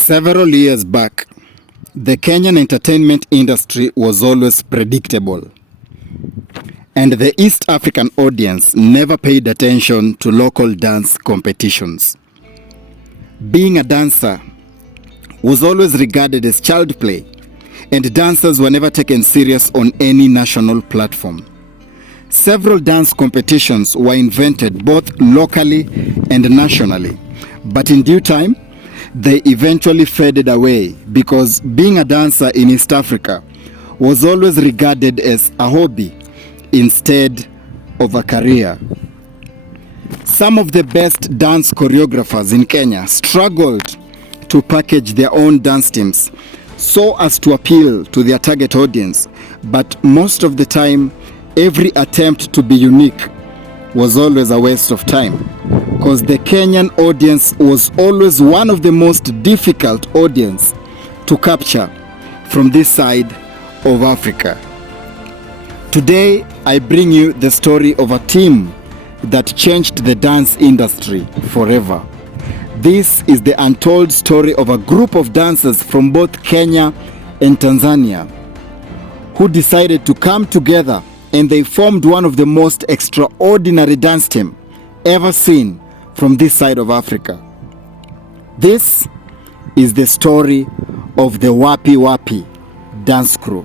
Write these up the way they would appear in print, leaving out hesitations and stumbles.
Several years back, the Kenyan entertainment industry was always predictable, and the East African audience never paid attention to local dance competitions. Being a dancer was always regarded as child play, and dancers were never taken serious on any national platform. Several dance competitions were invented both locally and nationally, but in due time, they eventually faded away because being a dancer in East Africa was always regarded as a hobby instead of a career. Some of the best dance choreographers in Kenya struggled to package their own dance teams so as to appeal to their target audience, but most of the time, every attempt to be unique was always a waste of time, because the Kenyan audience was always one of the most difficult audience to capture from this side of Africa. Today, I bring you the story of a team that changed the dance industry forever. This is the untold story of a group of dancers from both Kenya and Tanzania who decided to come together, and they formed one of the most extraordinary dance teams ever seen from this side of Africa. This is the story of the Wapi dance crew.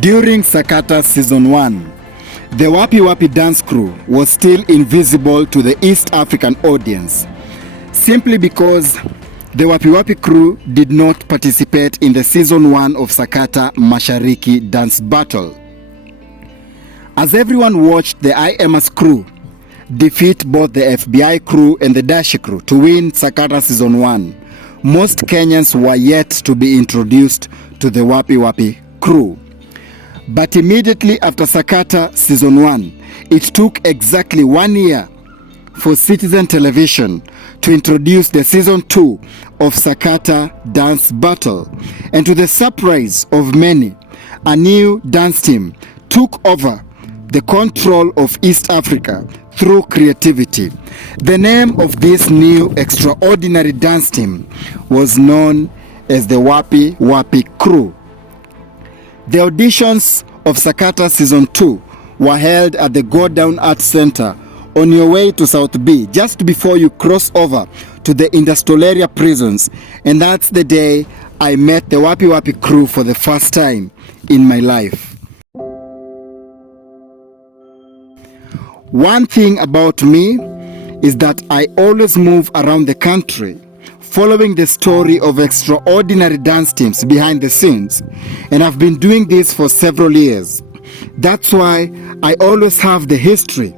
During Sakata Season 1, the Wapi dance crew was still invisible to the East African audience, simply because the Wapi crew did not participate in the Season 1 of Sakata Mashariki dance battle. As everyone watched the IMS crew defeat both the FBI crew and the Dashi crew to win Sakata Season 1, most Kenyans were yet to be introduced to the Wapi crew. But immediately after Sakata Season 1, it took exactly 1 year for Citizen Television to introduce the Season 2 of Sakata Dance Battle. And to the surprise of many, a new dance team took over the control of East Africa through creativity. The name of this new extraordinary dance team was known as the Wapi crew. The auditions of Sakata Season 2 were held at the Go Down Arts Center on your way to South B, just before you cross over to the industrial area prisons, and that's the day I met the Wapi crew for the first time in my life. One thing about me is that I always move around the country following the story of extraordinary dance teams behind the scenes, and I've been doing this for several years. That's why I always have the history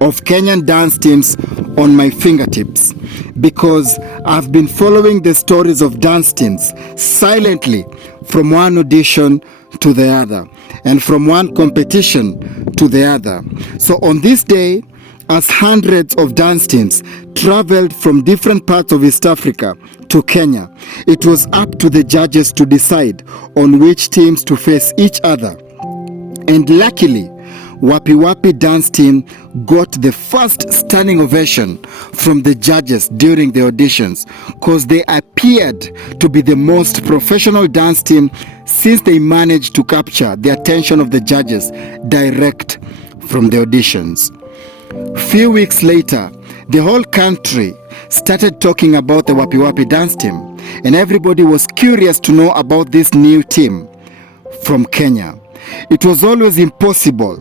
of Kenyan dance teams on my fingertips, because I've been following the stories of dance teams silently from one audition to the other and from one competition to the other. So on this day, as hundreds of dance teams traveled from different parts of East Africa to Kenya, it was up to the judges to decide on which teams to face each other. And luckily, Wapi dance team got the first standing ovation from the judges during the auditions, because they appeared to be the most professional dance team since they managed to capture the attention of the judges direct from the auditions. Few weeks later, the whole country started talking about the Wapi dance team, and everybody was curious to know about this new team from Kenya. It was always impossible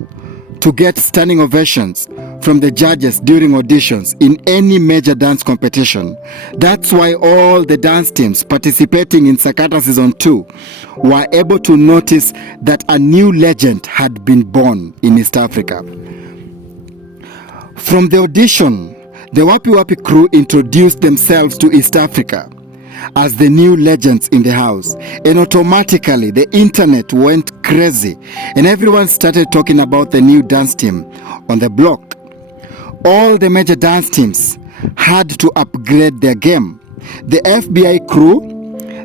to get standing ovations from the judges during auditions in any major dance competition. That's why all the dance teams participating in Sakata Season 2 were able to notice that a new legend had been born in East Africa. From the audition, the Wapi Wapi crew introduced themselves to East Africa as the new legends in the house, and automatically the internet went crazy and everyone started talking about the new dance team on the block. All the major dance teams had to upgrade their game. The FBI crew,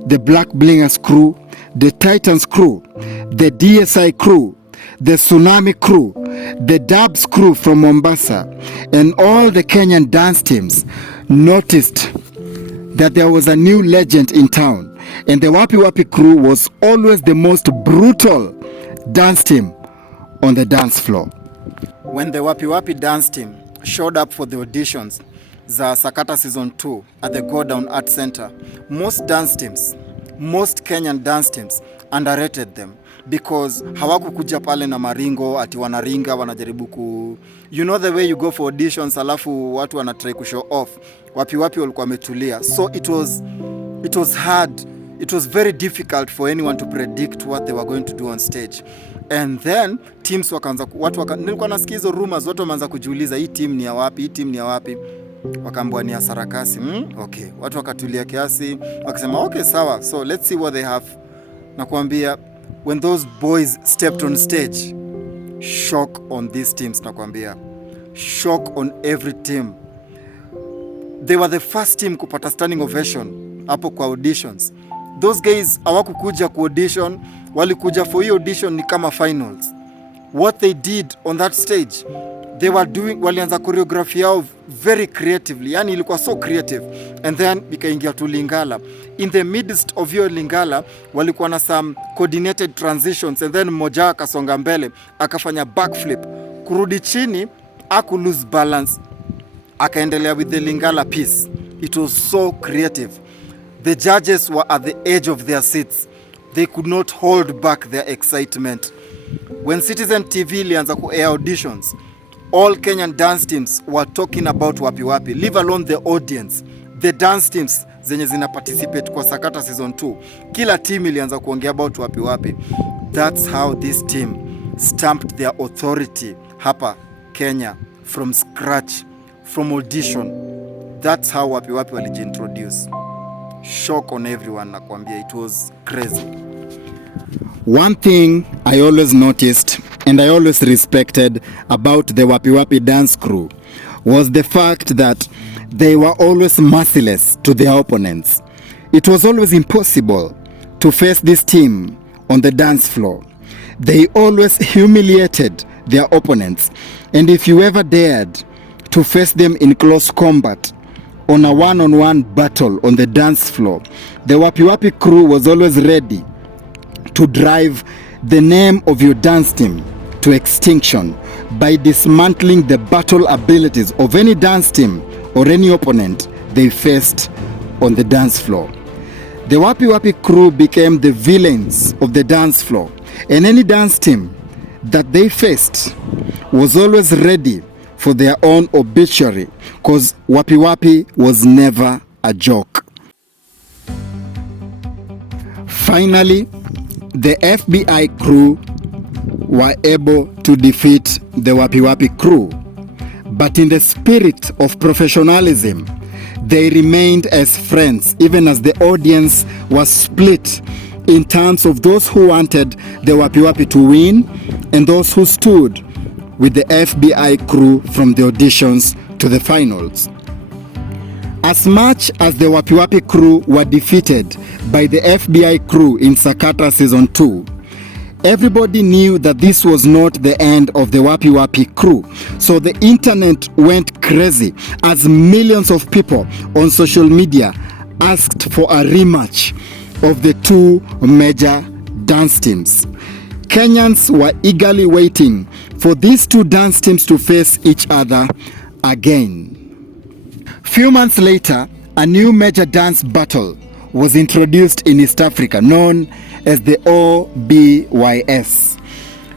the Black Blingers crew, the Titans crew, the DSI crew, the Tsunami crew, the Dubs crew from Mombasa, and all the Kenyan dance teams noticed that there was a new legend in town, and the Wapi Wapi crew was always the most brutal dance team on the dance floor. When the Wapi Wapi dance team showed up for the auditions za Sakata Season 2 at the Go Down Art Center, most Kenyan dance teams underrated them because hawakukuja pale na maringo ati wanaringa wanajaribu ku, you know the way you go for auditions alafu watu wanatry ku show off. Wapi Wapi walikuwa wametulia, so it was hard, it was very difficult for anyone to predict what they were going to do on stage. And then teams wakaanza nilikuwa nasikia hizo rumors, watu wameanza kujiuliza hii team ni ya wapi, hii team ni ya wapi. Wakaambiwa ni ya Sarakasi. Okay, watu wakatulia kiasi, wakasema okay sawa, so let's see what they have. Na kuambia when those boys stepped on stage, shock on these teams. Na kuambia shock on every team. They were the first team kupata standing ovation hapo kwa auditions. Those guys hawakukuja ku audition, walikuja for hiyo audition ni kama finals. What they did on that stage, they were doing, walianza choreography yao very creatively, yani ilikuwa so creative, and then ikaingia tu Lingala. In the midst of hiyo Lingala walikuwa na some coordinated transitions, and then mmoja akasonga mbele akafanya backflip, kurudi chini aku lose balance, akaendelea with the Lingala piece. It was so creative. The judges were at the edge of their seats. They could not hold back their excitement. When Citizen TV ilianza ku air auditions, all Kenyan dance teams were talking about Wapi Wapi, leave alone the audience. The dance teams zenye zina participate kwa Sakata Season 2, kila team ilianza kuongea about Wapi Wapi. That's how this team stamped their authority hapa Kenya from scratch, from audition. That's how Wapi Wapi walijiintroduce. Shock on everyone, nakwambia, it was crazy. One thing I always noticed and I always respected about the Wapi Wapi dance crew was the fact that they were always merciless to their opponents. It was always impossible to face this team on the dance floor. They always humiliated their opponents, and if you ever dared to face them in close combat on a one-on-one battle on the dance floor, the Wapi Wapi crew was always ready to drive the name of your dance team to extinction by dismantling the battle abilities of any dance team or any opponent they faced on the dance floor. The Wapi Wapi crew became the villains of the dance floor, and any dance team that they faced was always ready for their own obituary, because Wapi Wapi was never a joke. Finally, the FBI crew were able to defeat the Wapi Wapi crew, but in the spirit of professionalism, they remained as friends, even as the audience was split in terms of those who wanted the Wapi Wapi to win and those who stood with the FBI crew from the auditions to the finals. As much as the Wapi Wapi crew were defeated by the FBI crew in Sakata Season 2, everybody knew that this was not the end of the Wapi Wapi crew. So the internet went crazy as millions of people on social media asked for a rematch of the two major dance teams. Kenyans were eagerly waiting for these two dance teams to face each other again. Few months later, a new major dance battle was introduced in East Africa known as the OBYS.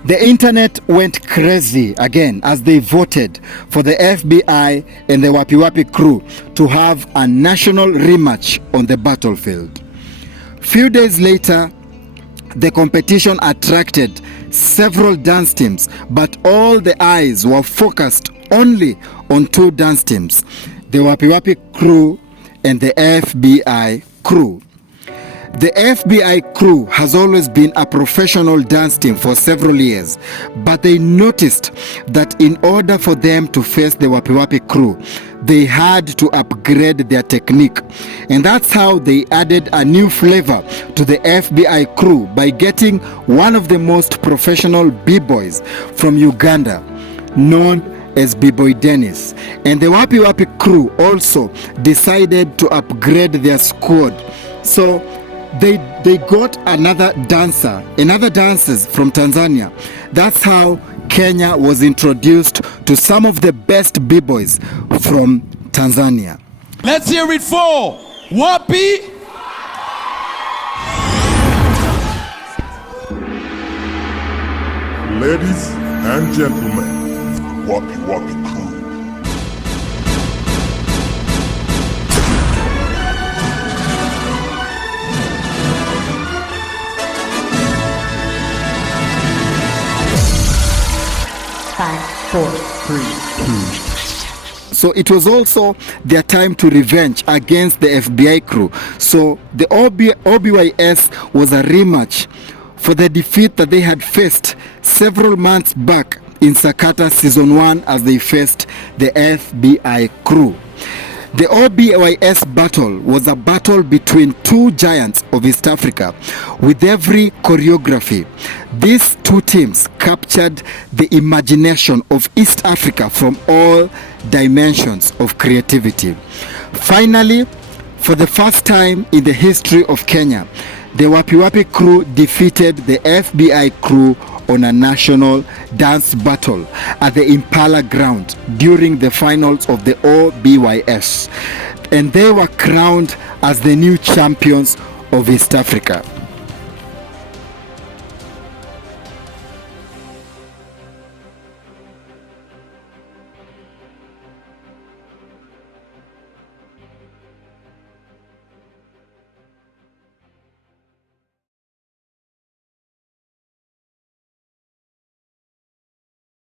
The internet went crazy again as they voted for the FBI and the Wapi Wapi crew to have a national rematch on the battlefield. Few days later, the competition attracted several dance teams, but all the eyes were focused only on two dance teams, the Wapi Wapi crew and the FBI crew. The FBI crew has always been a professional dance team for several years, but they noticed that in order for them to face the Wapi Wapi crew, they had to upgrade their technique. And that's how they added a new flavor to the FBI crew by getting one of the most professional b-boys from Uganda, known as B-Boy Dennis. And the Wapi Wapi crew also decided to upgrade their squad. So they got another dancers from Tanzania. That's how Kenya was introduced to some of the best b-boys from Tanzania. Let's hear it for Wapi. Ladies and gentlemen, Wapi Wapi crew. So it was also their time to revenge against the FBI crew. So the OBYS was a rematch for the defeat that they had faced several months back in Sakata Season 1 as they faced the FBI crew. The OBYS battle was a battle between two giants of East Africa with every choreography. These two teams captured the imagination of East Africa from all dimensions of creativity. Finally, for the first time in the history of Kenya, the Wapi Wapi crew defeated the FBI crew on a national dance battle at the Impala ground during the finals of the OBYS, and they were crowned as the new champions of East Africa.